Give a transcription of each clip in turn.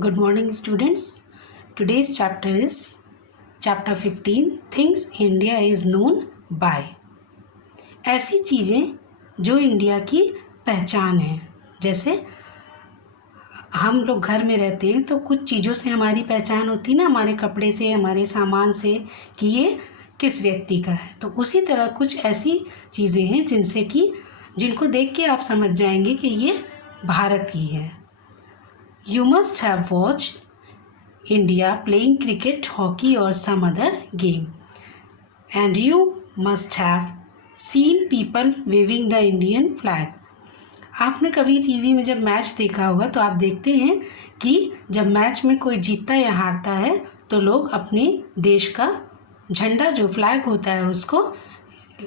Good morning, students. Today's chapter is chapter 15 Things India is known by. ऐसी चीज़ें जो India की पहचान है। जैसे हम लोग घर में रहते हैं तो कुछ चीज़ों से हमारी पहचान होती है ना, हमारे कपड़े से, हमारे सामान से, कि ये किस व्यक्ति का है। तो उसी तरह कुछ ऐसी चीज़ें हैं जिनको देख के आप समझ जाएंगे कि ये भारत की है। You must have watched India playing cricket, hockey or some other game. And you must have seen people waving the Indian flag. आपने कभी टीवी में जब मैच देखा होगा तो आप देखते हैं कि जब मैच में कोई जीतता या हारता है तो लोग अपने देश का झंडा जो फ्लैग होता है उसको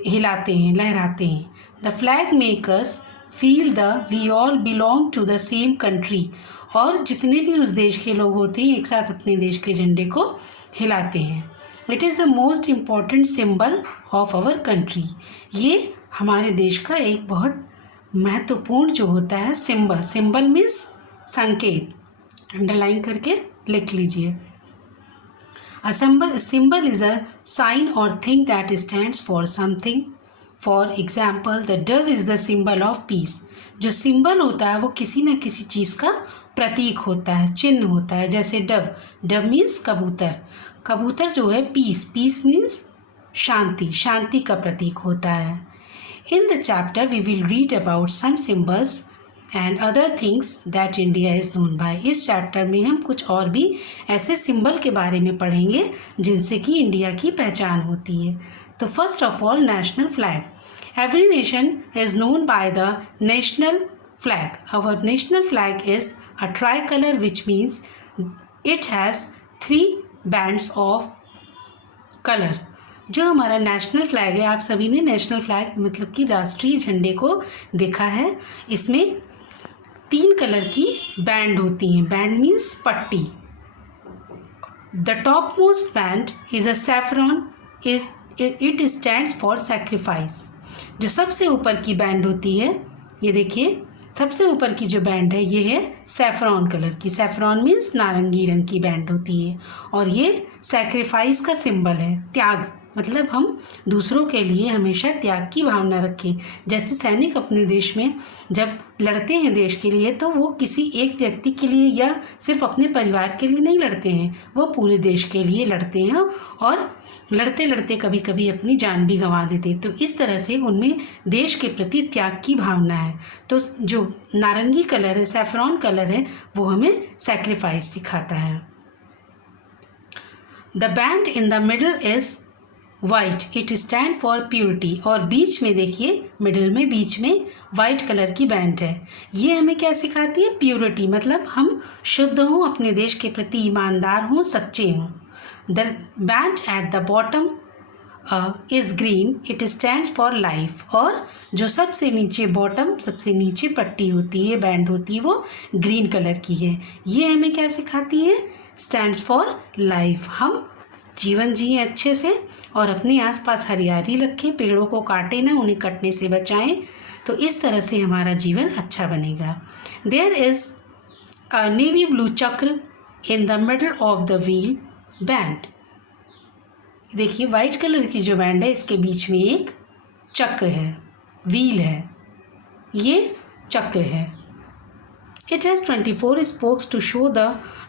हिलाते हैं, लहराते हैं। The flag makers feel we all belong to the same country. और जितने भी उस देश के लोग होते हैं एक साथ अपने देश के झंडे को हिलाते हैं। It is the most important symbol of our country. ये हमारे देश का एक बहुत महत्वपूर्ण जो होता है सिंबल। सिंबल मीन्स संकेत। अंडरलाइन करके लिख लीजिए। A symbol is a sign or thing that stands for something. For example, the dove is the symbol of peace. जो सिंबल होता है वो किसी न किसी चीज़ का प्रतीक होता है, चिन्ह होता है। जैसे डव मीन्स कबूतर। कबूतर जो है पीस मीन्स शांति का प्रतीक होता है। In the chapter we will read about some symbols and other things that India is known by. इस चैप्टर में हम कुछ और भी ऐसे सिंबल के बारे में पढ़ेंगे जिनसे कि इंडिया की पहचान होती है। तो first of all national flag. Every nation is known by the national flag. Our national flag is a tricolor, which means it has 3 bands of color. जो हमारा नेशनल फ्लैग है, आप सभी ने नेशनल फ्लैग मतलब कि राष्ट्रीय झंडे को देखा है। इसमें 3 कलर की बैंड होती हैं। बैंड मीन्स पट्टी। The top most band is a saffron, it stands for sacrifice. जो सबसे ऊपर की बैंड होती है, ये देखिए, सबसे ऊपर की जो बैंड है ये है सैफरॉन कलर की। सैफरॉन मीन्स नारंगी रंग की बैंड होती है और ये सैक्रिफाइस का सिंबल है। त्याग मतलब हम दूसरों के लिए हमेशा त्याग की भावना रखें। जैसे सैनिक अपने देश में जब लड़ते हैं देश के लिए तो वो किसी एक व्यक्ति के लिए या सिर्फ अपने परिवार के लिए नहीं लड़ते हैं, वो पूरे देश के लिए लड़ते हैं और लड़ते लड़ते कभी कभी अपनी जान भी गंवा देते। तो इस तरह से उनमें देश के प्रति त्याग की भावना है। तो जो नारंगी कलर है, सैफरॉन कलर है, वो हमें सैक्रिफाइस सिखाता है। The band in the middle is white, it stand for purity. और बीच में देखिए, मिडल में बीच में वाइट कलर की बैंड है। ये हमें क्या सिखाती है? प्योरिटी, मतलब हम शुद्ध हों, अपने देश के प्रति ईमानदार हों, सच्चे हों। The band at the bottom is green. It stands for life. और जो सबसे नीचे बॉटम, सबसे नीचे पट्टी होती है, बैंड होती है, वो ग्रीन कलर की है। ये हमें क्या सिखाती है? Stands for life. हम जीवन जिए अच्छे से और अपने आसपास हरियाली रखें, पेड़ों को काटें ना, उन्हें कटने से बचाएं। तो इस तरह से हमारा जीवन अच्छा बनेगा। There is a navy blue चक्र in the middle of the wheel band. देखिए, वाइट कलर की जो बैंड है इसके बीच में एक चक्र है, व्हील है, ये चक्र है। It has 24 spokes to show the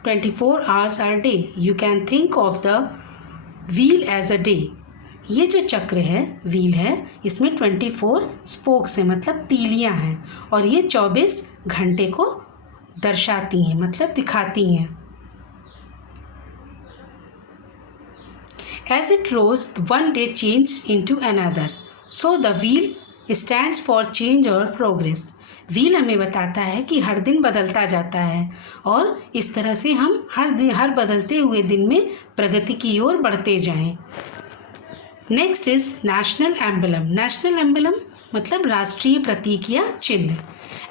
24 hours are day. You can think of the wheel as a day. ये जो चक्र है, व्हील है, इसमें 24 स्पोक्स हैं, मतलब तीलियां हैं, और ये 24 घंटे को दर्शाती हैं, मतलब दिखाती हैं। As it rose, one day changed into another. So the wheel stands for change or progress. Wheel हमें बताता है कि हर दिन बदलता जाता है और इस तरह से हम हर बदलते हुए दिन में प्रगति की ओर बढ़ते जाएं। Next is national emblem. National emblem मतलब राष्ट्रीय प्रतीक या चिन्ह।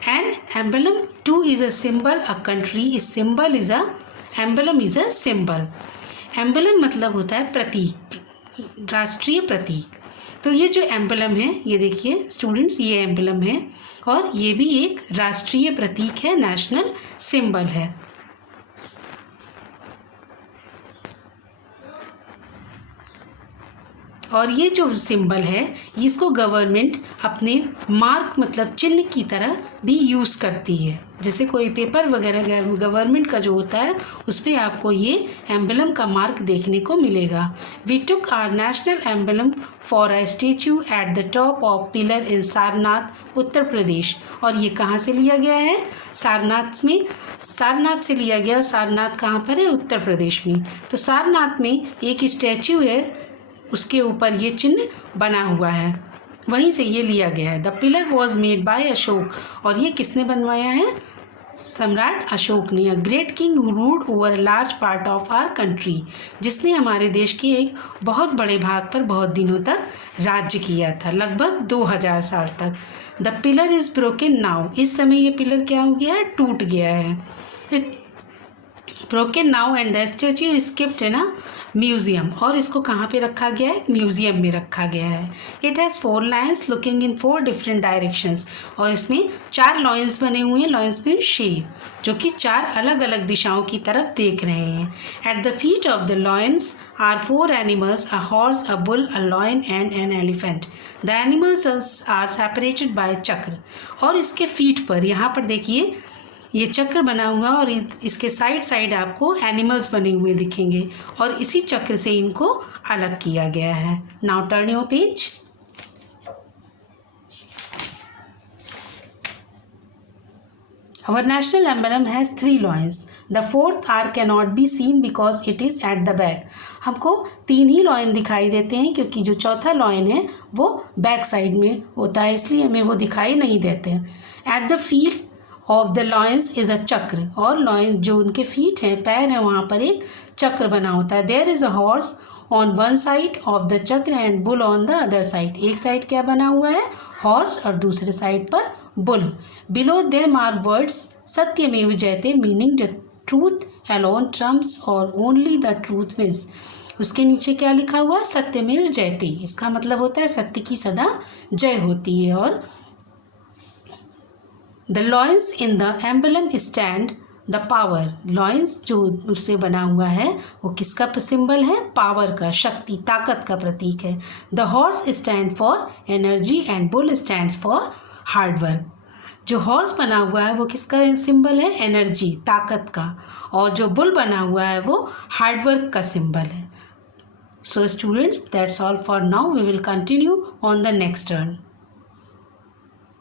And emblem two is a symbol a country is symbol is a emblem is a symbol. Emblem मतलब होता है प्रतीक, राष्ट्रीय प्रतीक। तो ये जो एम्बलम है, ये देखिए स्टूडेंट्स, ये एम्बलम है और ये भी एक राष्ट्रीय प्रतीक है, नेशनल सिंबल है। और ये जो सिंबल है इसको गवर्नमेंट अपने मार्क मतलब चिन्ह की तरह भी यूज़ करती है। जैसे कोई पेपर वगैरह गवर्नमेंट का जो होता है उस पर आपको ये एम्बलम का मार्क देखने को मिलेगा। We took our national emblem for a statue at the top of pillar in Sarnath Uttar Pradesh. और ये कहाँ से लिया गया है? सारनाथ से लिया गया। सारनाथ कहाँ पर है? उत्तर प्रदेश में। तो सारनाथ में एक स्टैच्यू है, उसके ऊपर ये चिन्ह बना हुआ है, वहीं से ये लिया गया है। The pillar was made by Ashok. और ये किसने बनवाया है? सम्राट अशोक ने। A great king who ruled over a large part of our country, जिसने हमारे देश के एक बहुत बड़े भाग पर बहुत दिनों तक राज्य किया था, लगभग 2000 साल तक। The pillar is broken now. इस समय ये पिलर क्या हो गया है? टूट गया है। Broken now and the statue is kept in a museum. और इसको कहाँ पे रखा गया है? म्यूजियम में रखा गया है। It has 4 Lions looking in 4 different directions. और इसमें 4 लॉयंस बने हुए हैं। लॉयंस में शेर, जो कि 4 अलग अलग दिशाओं की तरफ देख रहे हैं। At the feet of the lions are 4 animals, a horse, a bull, a lion and an elephant. The animals are separated by chakra. और इसके फीट पर, यहाँ पर देखिए, ये चक्र बना हुआ और इसके साइड साइड आपको एनिमल्स बने हुए दिखेंगे और इसी चक्र से इनको अलग किया गया है। Now turn your page. Our national emblem has 3 lions. The 4th R cannot be seen because it is at the back. हमको 3 ही लॉयन दिखाई देते हैं क्योंकि जो चौथा लॉयन है वो बैक साइड में होता है, इसलिए हमें वो दिखाई नहीं देते हैं। At the feet of the lions is a चक्र। और लॉयन जो उनके फीट हैं, पैर हैं, वहाँ पर एक चक्र बना होता है। There is a horse on one side of the chakra and bull on the other side. एक साइड क्या बना हुआ है? हॉर्स, और दूसरे साइड पर bull. Below them are words Satyamev Jayate, meaning the truth alone trumps or only the truth wins. उसके नीचे क्या लिखा हुआ है? सत्यमेव जयते। इसका मतलब होता है सत्य की सदा जय होती है। और the lions in the emblem stand the power. Lions जो उससे बना हुआ है वो किसका सिंबल है? पावर का, शक्ति, ताकत का प्रतीक है। The horse stand for energy and bull stands for hard work. जो हॉर्स बना हुआ है वो किसका सिंबल है? एनर्जी, ताकत का। और जो बुल बना हुआ है वो हार्डवर्क का सिंबल है। So students, that's all for now. We will continue on the next turn.